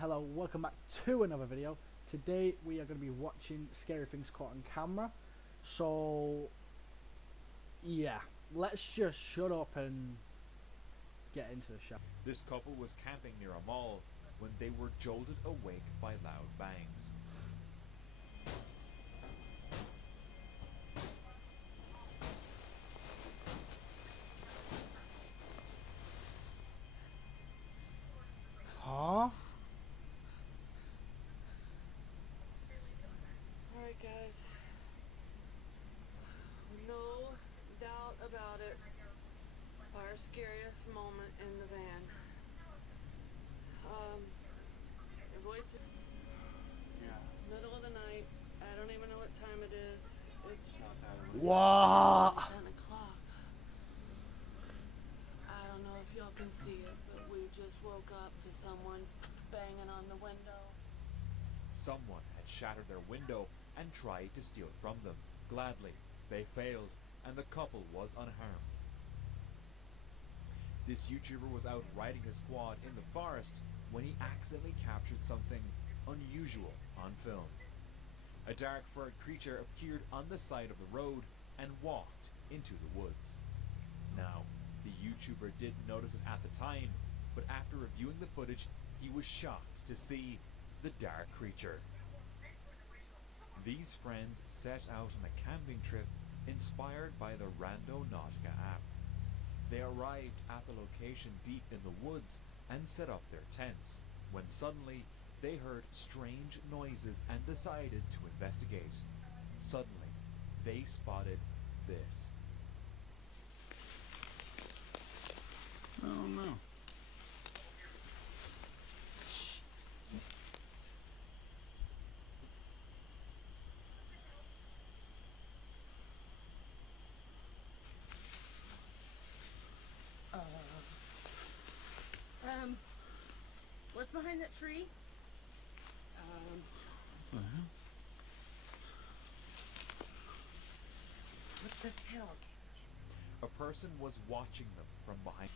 Hello, welcome back to another video. Today we are going to be watching Scary Things Caught on Camera. So, yeah, let's just shut up and get into the show. This couple was camping near a mall when they were jolted awake by loud bangs. Huh? Alright guys, no doubt about it, our scariest moment in the van. Your voice is middle of the night, I don't even know what time it is. It's What? 10 o'clock. I don't know if y'all can see it, but we just woke up to someone banging on the window. Someone had shattered their window and tried to steal from them. Gladly, they failed, and the couple was unharmed. This YouTuber was out riding his quad in the forest when he accidentally captured something unusual on film. A dark furred creature appeared on the side of the road and walked into the woods. Now, the YouTuber didn't notice it at the time, but after reviewing the footage, he was shocked to see the dark creature. These friends set out on a camping trip inspired by the Randonautica app. They arrived at the location deep in the woods and set up their tents, when suddenly they heard strange noises and decided to investigate. Suddenly, they spotted this. Oh no. What's behind that tree? What the hell? A person was watching them from behind.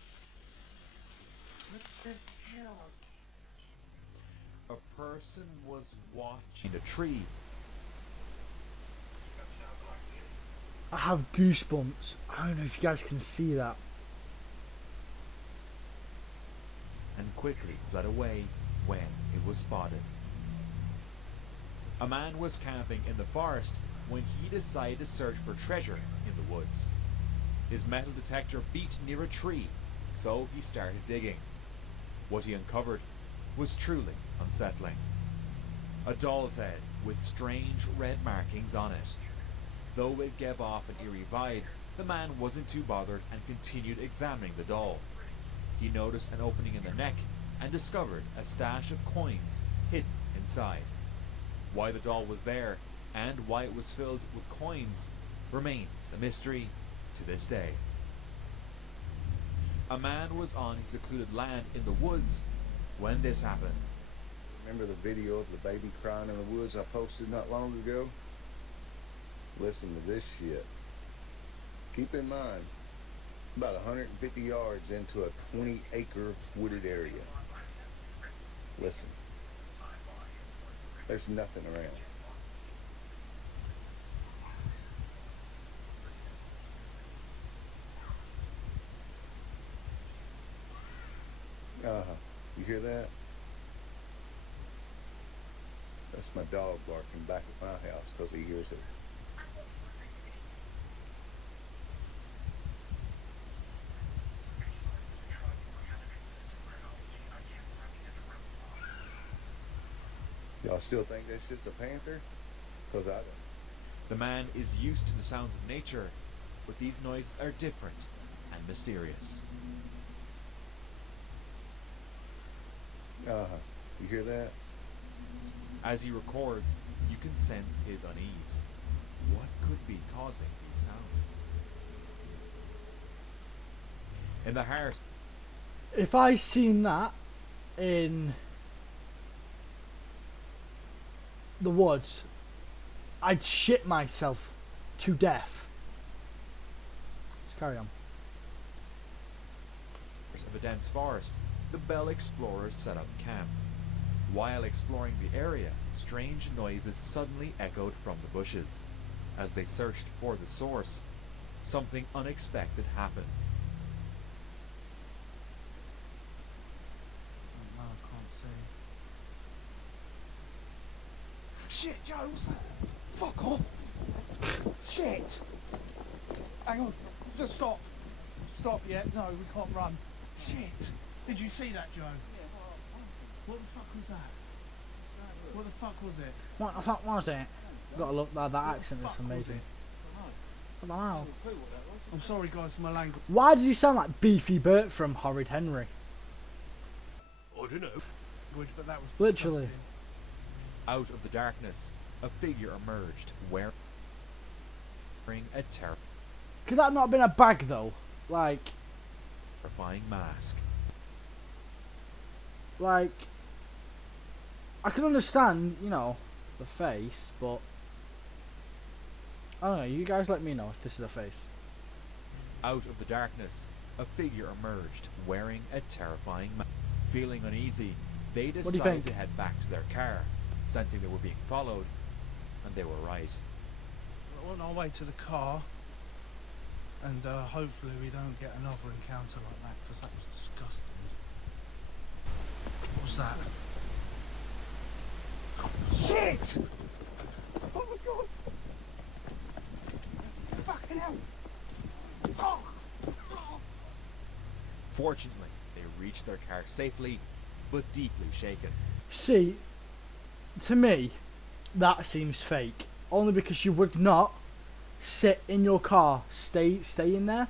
What the hell? A person was watching a tree. I have goosebumps. I don't know if you guys can see that. And quickly fled away when it was spotted. A man was camping in the forest when he decided to search for treasure in the woods. His metal detector beeped near a tree, so he started digging. What he uncovered was truly unsettling. A doll's head with strange red markings on it. Though it gave off an eerie vibe, the man wasn't too bothered and continued examining the doll. He noticed an opening in the neck and discovered a stash of coins hidden inside. Why the doll was there and why it was filled with coins remains a mystery to this day. A man was on his secluded land in the woods when this happened. Remember the video of the baby crying in the woods I posted not long ago? Listen to this shit. Keep in mind, about 150 yards into a 20-acre wooded area. Listen. There's nothing around. You hear that? That's my dog barking back at my house because he hears it. Y'all still think that shit's a panther? Because I don't. The man is used to the sounds of nature, but these noises are different and mysterious. You hear that? As he records, you can sense his unease. What could be causing these sounds? In the heart, If I seen that in the woods, I'd shit myself to death. Let's carry on. of a dense forest, the Bell explorers set up camp. While exploring the area, strange noises suddenly echoed from the bushes. As they searched for the source, something unexpected happened. Oh, I can't see. Shit, Joe, what's that? Fuck off! Shit! Hang on, just stop. Stop yet? No, we can't run. Shit! Did you see that, Joe? What the fuck was that? What the fuck was it? What the fuck was it? Gotta look, that accent is fuck was amazing. it? I don't know. I'm sorry, guys, for my language. Why did you sound like Beefy Bert from Horrid Henry? I don't know. But that was Literally. disgusting. Out of the darkness, a figure emerged, wearing a Could that not have been a bag though? terrifying mask. I can understand, you know, the face, but I don't know. You guys let me know if this is a face. Out of the darkness, a figure emerged, wearing a terrifying mask. Feeling uneasy, they do you decided think? to head back to their car, sensing they were being followed, and they were right. We're on our way to the car, and hopefully we don't get another encounter like that, because that was disgusting. What was that? Shit! Oh my god! Fucking hell! Oh. Fortunately, they reached their car safely, but deeply shaken. See, to me, that seems fake. Only because you would not sit in your car, stay in there.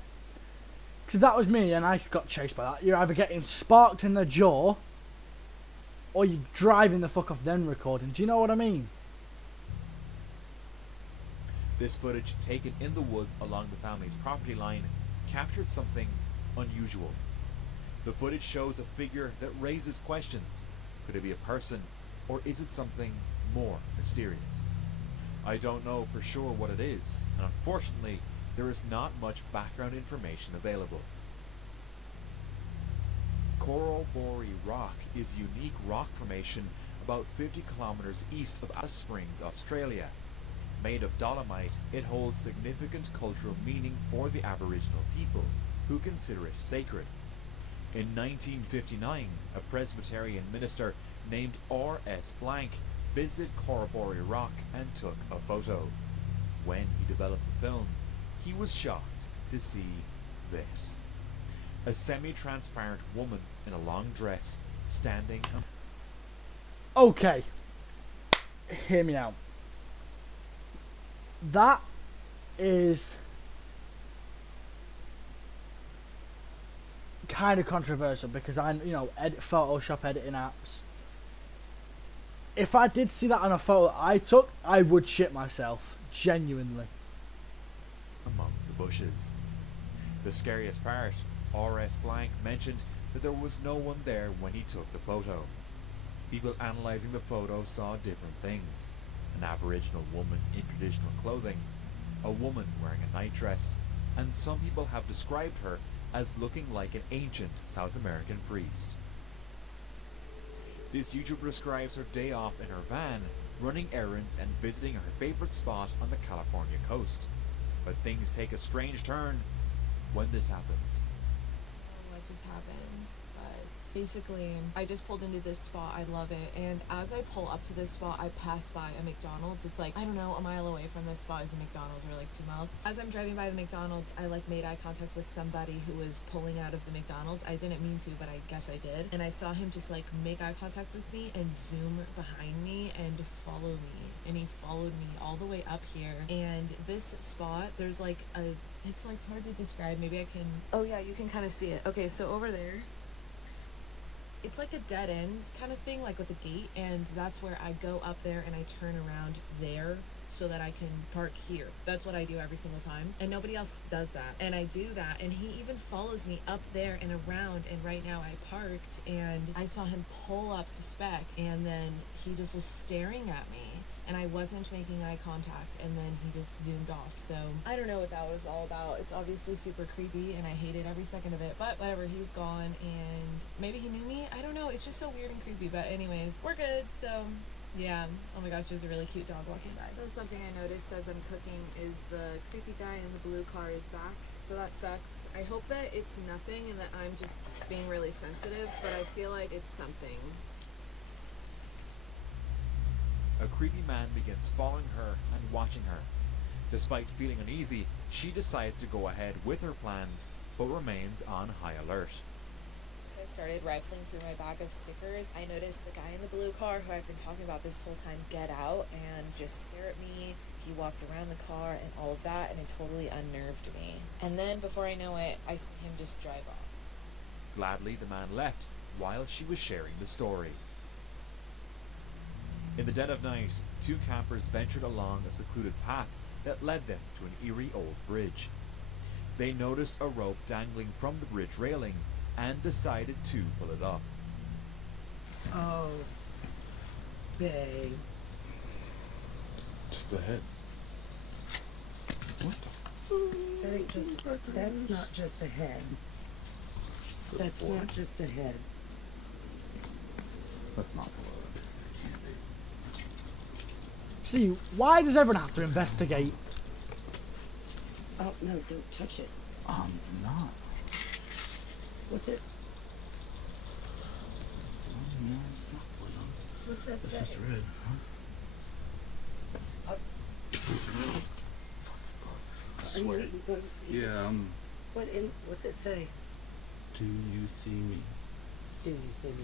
Because if that was me and I got chased by that, you're either getting sparked in the jaw, or you're driving the fuck off then recording. Do you know what I mean? This footage, taken in the woods along the family's property line, captured something unusual. The footage shows a figure that raises questions. Could it be a person, or is it something more mysterious? I don't know for sure what it is, and unfortunately, there is not much background information available. Corroboree Rock is a unique rock formation about 50 kilometers east of Alice Springs, Australia. Made of dolomite, it holds significant cultural meaning for the Aboriginal people, who consider it sacred. In 1959, a Presbyterian minister named R.S. Blank visited Corroboree Rock and took a photo. When he developed the film, he was shocked to see this. A semi-transparent woman in a long dress standing. Okay. Hear me out. That is kind of controversial because Photoshop editing apps. If I did see that on a photo I took, I would shit myself. Genuinely. Among the bushes. The scariest part, R.S. Blank mentioned that there was no one there when he took the photo. People analysing the photo saw different things. An Aboriginal woman in traditional clothing, a woman wearing a nightdress, and some people have described her as looking like an ancient South American priest. This YouTuber describes her day off in her van, running errands and visiting her favorite spot on the California coast. But things take a strange turn when this happens. What just happened, but basically I just pulled into this spot. I love it, and as I pull up to this spot, I pass by a McDonald's. It's like, I don't know, a mile away from this spot is a McDonald's, or like 2 miles. As I'm driving by the McDonald's, I made eye contact with somebody who was pulling out of the McDonald's. I didn't mean to, but I guess I did, and I saw him just make eye contact with me and zoom behind me and follow me, and he followed me all the way up here. And this spot, there's it's hard to describe. Maybe I can. Oh yeah, you can kind of see it. Okay, so over there, it's like a dead end kind of thing, like with a gate, and that's where I go up there and I turn around there so that I can park here. That's what I do every single time, and nobody else does that. And I do that, and he even follows me up there and around, and right now I parked and I saw him pull up to spec, and then he just was staring at me. and I wasn't making eye contact, and then he just zoomed off. So I don't know what that was all about. It's obviously super creepy, and I hated every second of it, but whatever, he's gone, and maybe he knew me? I don't know. It's just so weird and creepy, but anyways, we're good, so yeah. Oh my gosh, there's a really cute dog walking by. So something I noticed as I'm cooking is the creepy guy in the blue car is back. So that sucks. I hope that it's nothing and that I'm just being really sensitive, but I feel like it's something. A creepy man begins following her and watching her. Despite feeling uneasy, she decides to go ahead with her plans, but remains on high alert. As I started rifling through my bag of stickers, I noticed the guy in the blue car who I've been talking about this whole time get out and just stare at me. He walked around the car and all of that, and it totally unnerved me. And then, before I know it, I see him just drive off. Gladly, the man left while she was sharing the story. In the dead of night, two campers ventured along a secluded path that led them to an eerie old bridge. They noticed a rope dangling from the bridge railing and decided to pull it up. Oh, babe. Just ahead. What That ain't just. That's not just a head. the? That's not just a head. That's not blood. See, why does everyone have to investigate? Oh no! Don't touch it. I'm not. What's it? Oh, no, it's not blood. What's that It's say? just red, huh? Are Swear. you going to see? Yeah, What's it say? do you see me? Do you see me?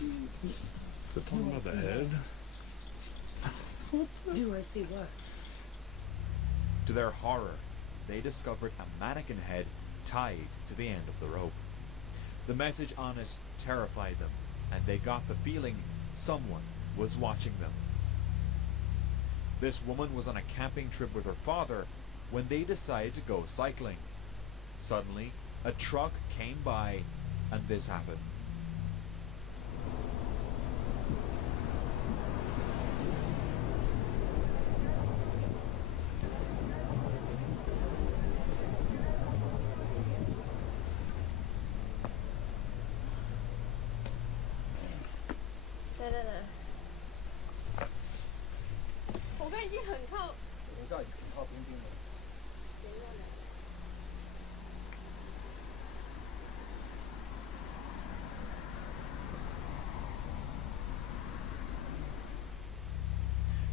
Do you see? The talking about the head? Do I see what? To their horror, they discovered a mannequin head tied to the end of the rope. The message on it terrified them, and they got the feeling someone was watching them. This woman was on a camping trip with her father when they decided to go cycling. Suddenly, a truck came by, and this happened.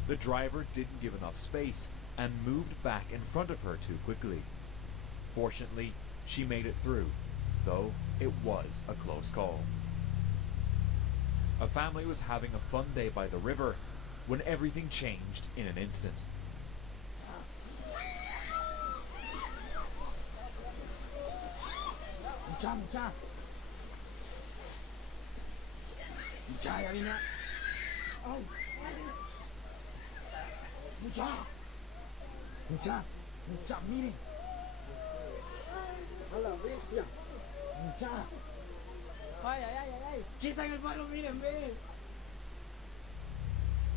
The driver didn't give enough space and moved back in front of her too quickly. Fortunately, she made it through, though it was a close call. A family was having a fun day by the river when everything changed in an instant.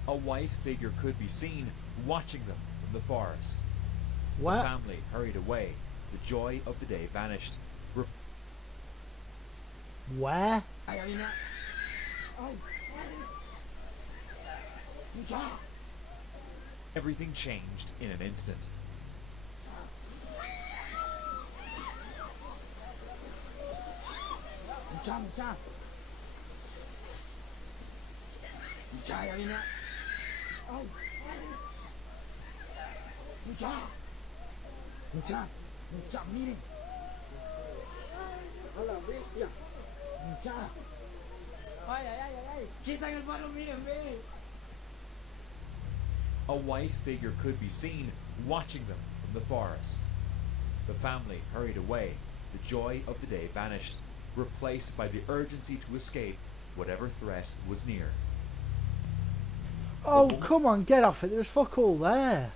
A white figure could be seen watching them from the forest. The What? family hurried away. The joy of the day vanished. Where? Everything changed in an instant. A white figure could be seen watching them from the forest. The family hurried away. The joy of the day vanished, replaced by the urgency to escape whatever threat was near. Oh, come on, get off it. There's fuck all there.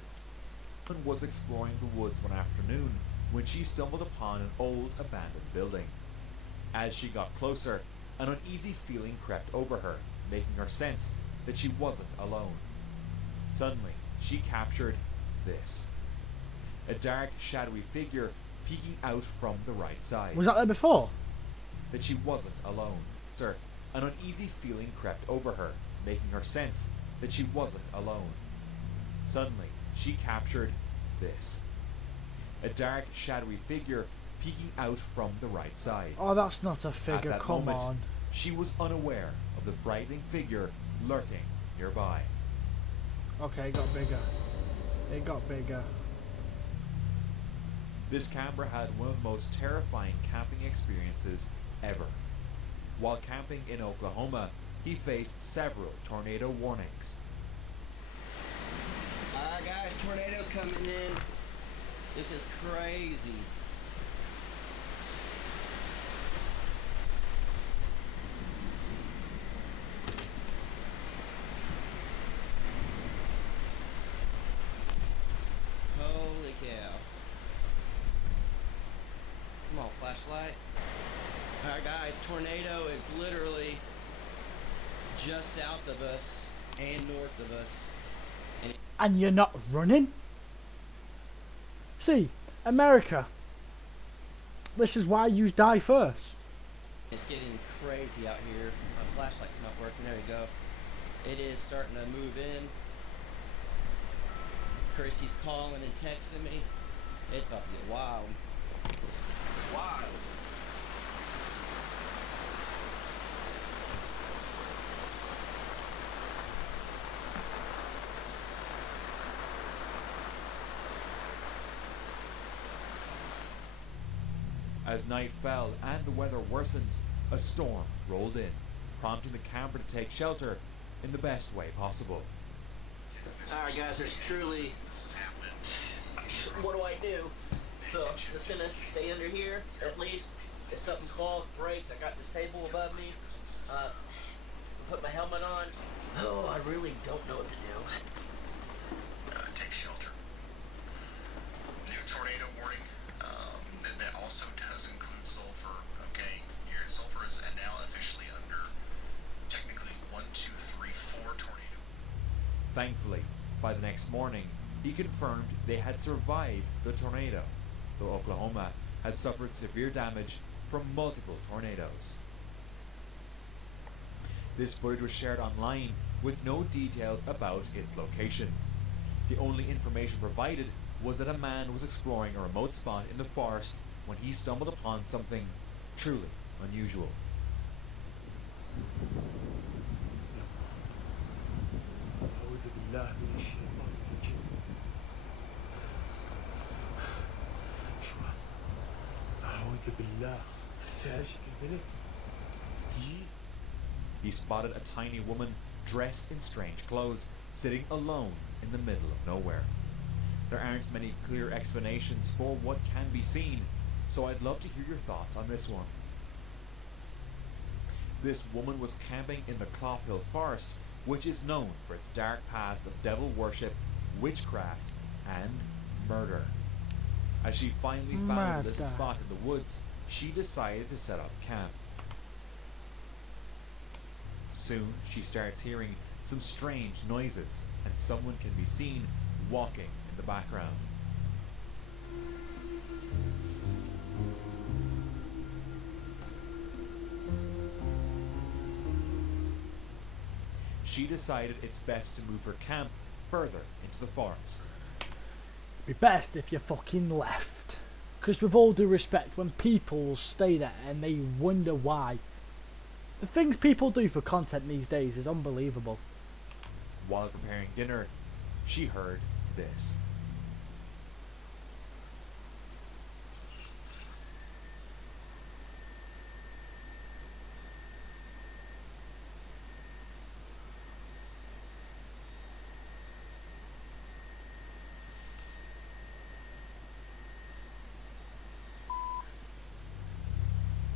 Woman was exploring the woods one afternoon when she stumbled upon an old abandoned building. As she got closer, an uneasy feeling crept over her, making her sense that she wasn't alone. Suddenly, she captured this. A dark, shadowy figure peeking out from the right side. Was that there before? That she wasn't alone. Sir, an uneasy feeling crept over her, making her sense that she wasn't alone. Suddenly, she captured this. A dark, shadowy figure peeking out from the right side. Oh, that's not a figure, At that come moment, on. she was unaware of the frightening figure lurking nearby. Okay, it got bigger. It got bigger. This camper had one of the most terrifying camping experiences ever. While camping in Oklahoma, he faced several tornado warnings. Guys, tornadoes coming in. This is crazy. Holy cow. Come on, flashlight. Alright guys, tornado is literally just south of us and north of us. And you're not running? See, America. This is why you die first. It's getting crazy out here. My flashlight's not working. There you go. It is starting to move in. Chrissy's calling and texting me. It's about to get wild. Wild. As night fell and the weather worsened, a storm rolled in, prompting the camper to take shelter in the best way possible. Alright guys, there's truly... What do I do? So, I'm just gonna stay under here, at least. If something falls, breaks, I got this table above me. Put my helmet on. Oh, I really don't know what to do. Take shelter. New tornado warning. That also does include sulfur. Okay, your sulfur is now officially under technically 1, 2, 3, 4 tornado. Thankfully, by the next morning, he confirmed they had survived the tornado, though Oklahoma had suffered severe damage from multiple tornadoes. This footage was shared online with no details about its location. The only information provided was that a man was exploring a remote spot in the forest when he stumbled upon something truly unusual. He spotted a tiny woman dressed in strange clothes, sitting alone in the middle of nowhere. There aren't many clear explanations for what can be seen, so I'd love to hear your thoughts on this one. This woman was camping in the Clophill Forest, which is known for its dark past of devil worship, witchcraft, and murder. As she finally found a little spot in the woods, she decided to set up camp. Soon, she starts hearing some strange noises, and someone can be seen walking in the background. She decided it's best to move her camp further into the forest. Be best if you fucking left. Because with all due respect, when people stay there and they wonder why, the things people do for content these days is unbelievable. While preparing dinner, she heard this.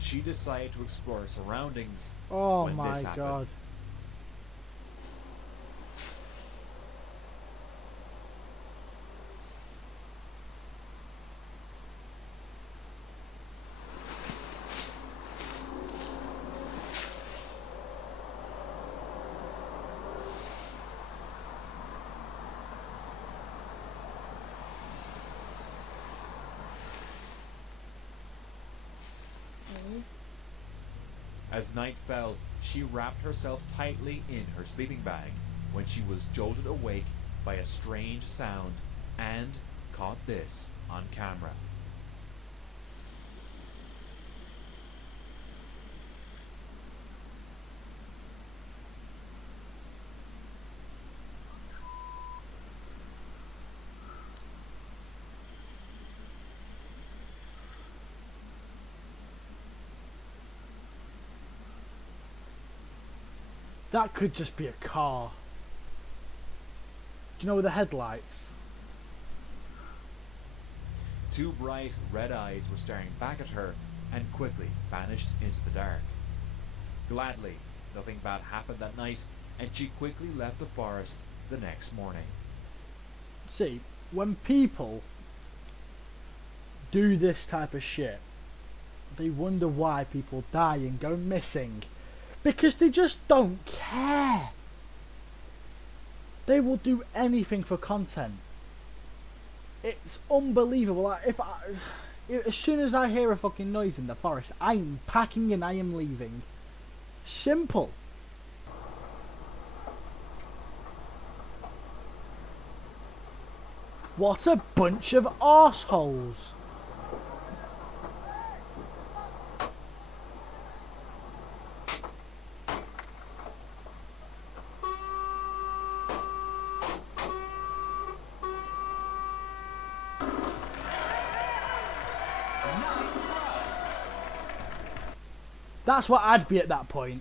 She decided to explore her surroundings. Oh when my this happened. god. As night fell, she wrapped herself tightly in her sleeping bag when she was jolted awake by a strange sound and caught this on camera. That could just be a car. Do you know where the headlights? Two bright red eyes were staring back at her and quickly vanished into the dark. Gladly, nothing bad happened that night, and she quickly left the forest the next morning. See, when people do this type of shit, they wonder why people die and go missing. Because they just don't care. They will do anything for content. It's unbelievable. Like, as soon as I hear a fucking noise in the forest, I am packing and I am leaving. Simple. What a bunch of arseholes. That's what I'd be at that point.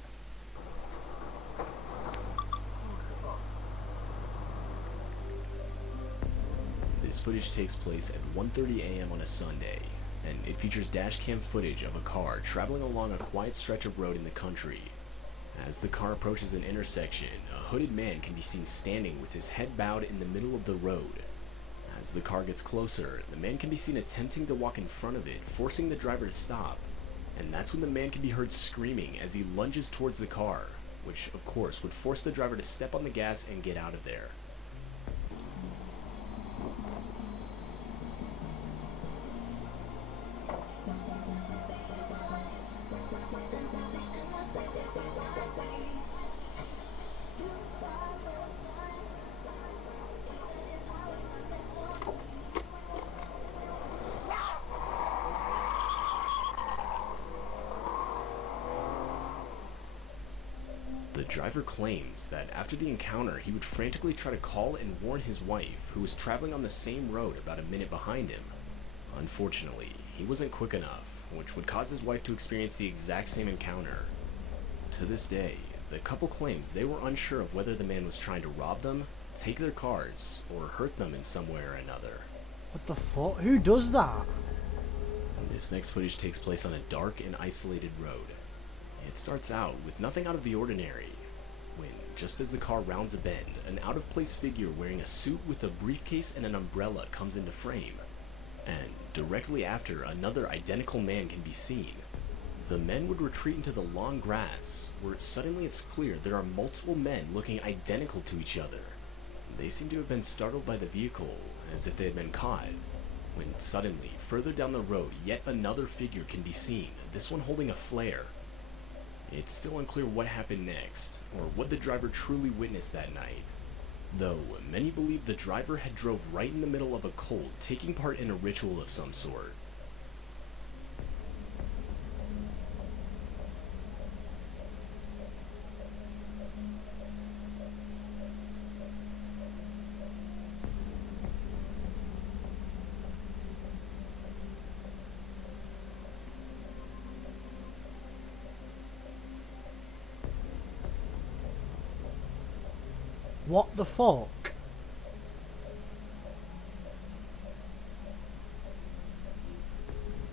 This footage takes place at 1:30 a.m. on a Sunday, and it features dashcam footage of a car traveling along a quiet stretch of road in the country. As the car approaches an intersection, a hooded man can be seen standing with his head bowed in the middle of the road. As the car gets closer, the man can be seen attempting to walk in front of it, forcing the driver to stop. And that's when the man can be heard screaming as he lunges towards the car, which of course would force the driver to step on the gas and get out of there. The driver claims that after the encounter, he would frantically try to call and warn his wife, who was traveling on the same road about a minute behind him. Unfortunately, he wasn't quick enough, which would cause his wife to experience the exact same encounter. To this day, the couple claims they were unsure of whether the man was trying to rob them, take their cars, or hurt them in some way or another. What the fuck? Who does that? This next footage takes place on a dark and isolated road. It starts out with nothing out of the ordinary, when, just as the car rounds a bend, an out-of-place figure wearing a suit with a briefcase and an umbrella comes into frame. And directly after, another identical man can be seen. The men would retreat into the long grass, where suddenly it's clear there are multiple men looking identical to each other. They seem to have been startled by the vehicle, as if they had been caught, when suddenly, further down the road, yet another figure can be seen, this one holding a flare. It's still unclear what happened next, or what the driver truly witnessed that night. Though, many believe the driver had drove right in the middle of a cult, taking part in a ritual of some sort. What the fuck?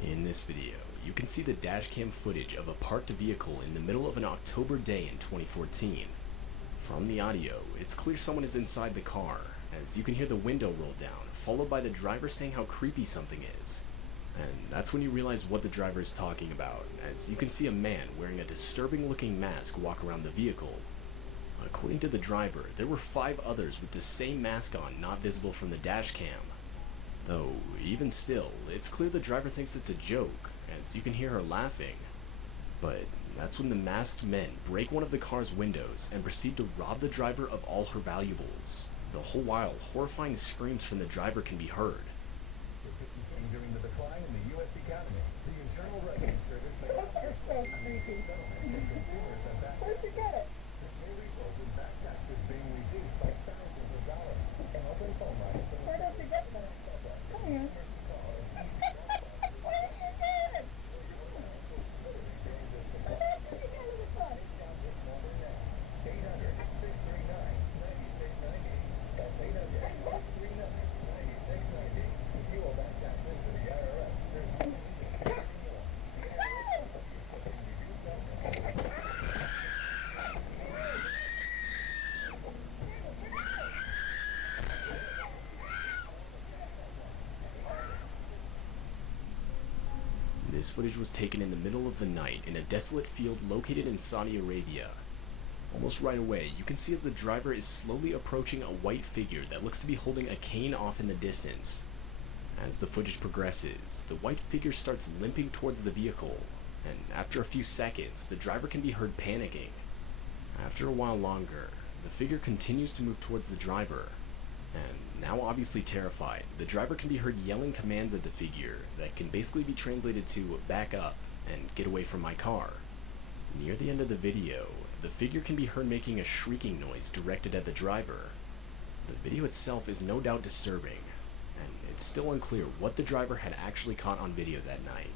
In this video, you can see the dashcam footage of a parked vehicle in the middle of an October day in 2014. From the audio, it's clear someone is inside the car, as you can hear the window roll down, followed by the driver saying how creepy something is. And that's when you realize what the driver is talking about, as you can see a man wearing a disturbing looking mask walk around the vehicle. According to the driver, there were 5 others with the same mask on, not visible from the dash cam. Though, even still, it's clear the driver thinks it's a joke, as you can hear her laughing. But that's when the masked men break one of the car's windows and proceed to rob the driver of all her valuables. The whole while, horrifying screams from the driver can be heard. During the decline in the U.S. economy, the Internal Revenue Service may not Where'd you get it? This may result in back taxes being reduced by thousands of dollars. An open phone line. Where did you get that? Come here. This footage was taken in the middle of the night in a desolate field located in Saudi Arabia. Almost right away, you can see as the driver is slowly approaching a white figure that looks to be holding a cane off in the distance. As the footage progresses, the white figure starts limping towards the vehicle, and after a few seconds, the driver can be heard panicking. After a while longer, the figure continues to move towards the driver, and now obviously terrified, the driver can be heard yelling commands at the figure that can basically be translated to back up and get away from my car. Near the end of the video, the figure can be heard making a shrieking noise directed at the driver. The video itself is no doubt disturbing, and it's still unclear what the driver had actually caught on video that night.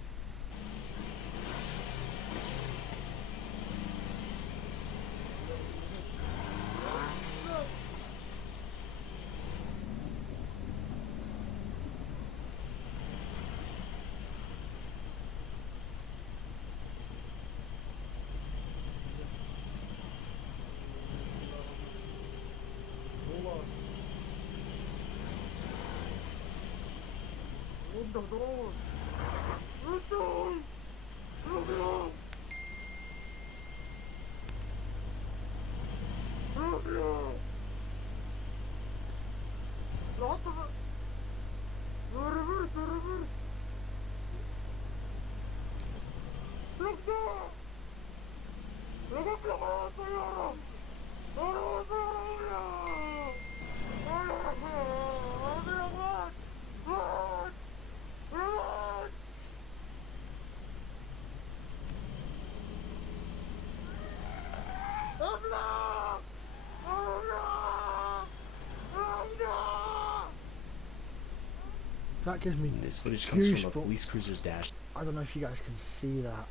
That gives me This footage comes from a goosebumps. police cruiser's dash I don't know if you guys can see that.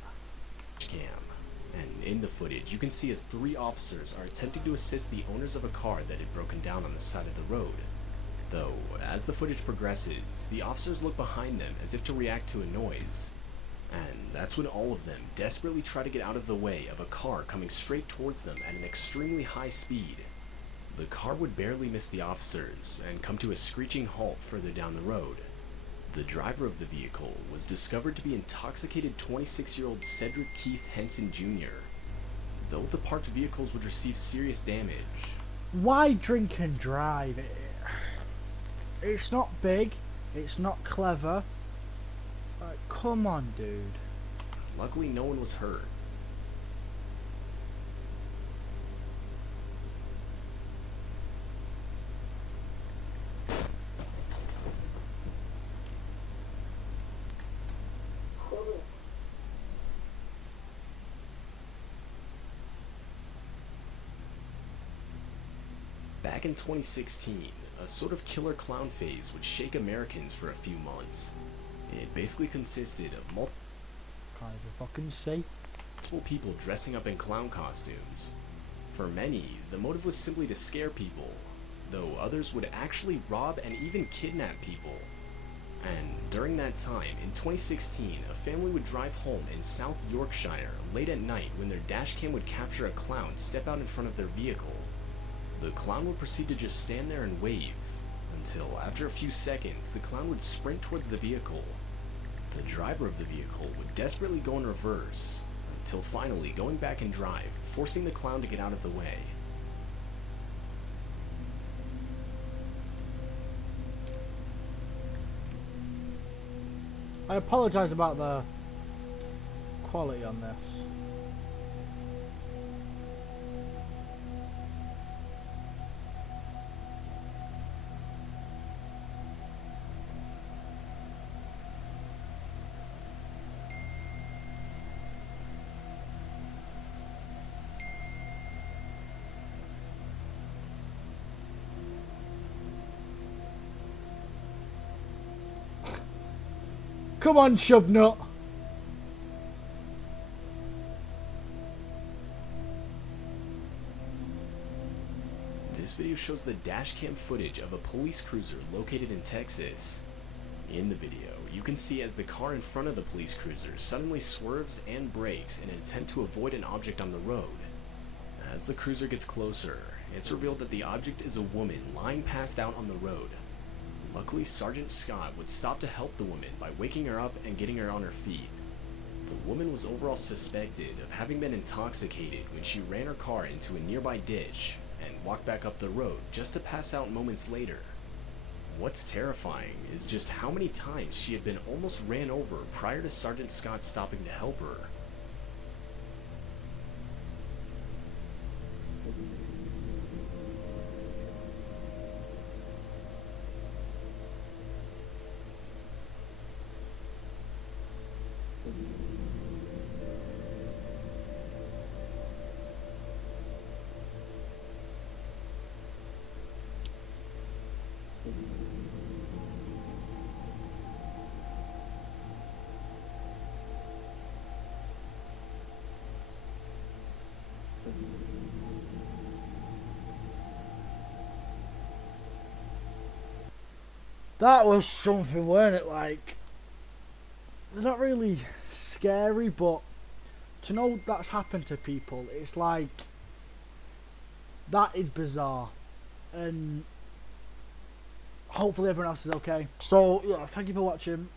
cam. And in the footage, you can see as 3 officers are attempting to assist the owners of a car that had broken down on the side of the road. Though, as the footage progresses, the officers look behind them as if to react to a noise. And that's when all of them desperately try to get out of the way of a car coming straight towards them at an extremely high speed. The car would barely miss the officers and come to a screeching halt further down the road. The driver of the vehicle was discovered to be intoxicated 26-year-old Cedric Keith Henson Jr. Though the parked vehicles would receive serious damage. Why drink and drive? It's not big, it's not clever. Come on, dude. Luckily, no one was hurt. Back in 2016, a sort of killer clown phase would shake Americans for a few months. It basically consisted of Can't even fucking see. multiple people dressing up in clown costumes. For many, the motive was simply to scare people, though others would actually rob and even kidnap people. And during that time, in 2016, a family would drive home in South Yorkshire late at night when their dashcam would capture a clown step out in front of their vehicle. The clown would proceed to just stand there and wave, until after a few seconds, the clown would sprint towards the vehicle. The driver of the vehicle would desperately go in reverse, until finally going back in drive, forcing the clown to get out of the way. I apologize about the quality on this. Come on, Chubnut. This video shows the dashcam footage of a police cruiser located in Texas. In the video, you can see as the car in front of the police cruiser suddenly swerves and brakes in an attempt to avoid an object on the road. As the cruiser gets closer, it's revealed that the object is a woman lying passed out on the road. Luckily, Sergeant Scott would stop to help the woman by waking her up and getting her on her feet. The woman was overall suspected of having been intoxicated when she ran her car into a nearby ditch and walked back up the road just to pass out moments later. What's terrifying is just how many times she had been almost ran over prior to Sergeant Scott stopping to help her. That was something, weren't it? Like, they're not really scary, but to know that's happened to people, it's like, that is bizarre. And hopefully everyone else is okay. So, yeah, thank you for watching.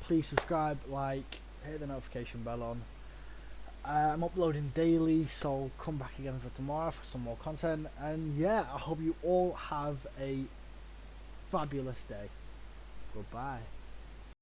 Please subscribe, like, hit the notification bell on. I'm uploading daily, so come back again for tomorrow for some more content. And yeah, I hope you all have a fabulous day. Goodbye.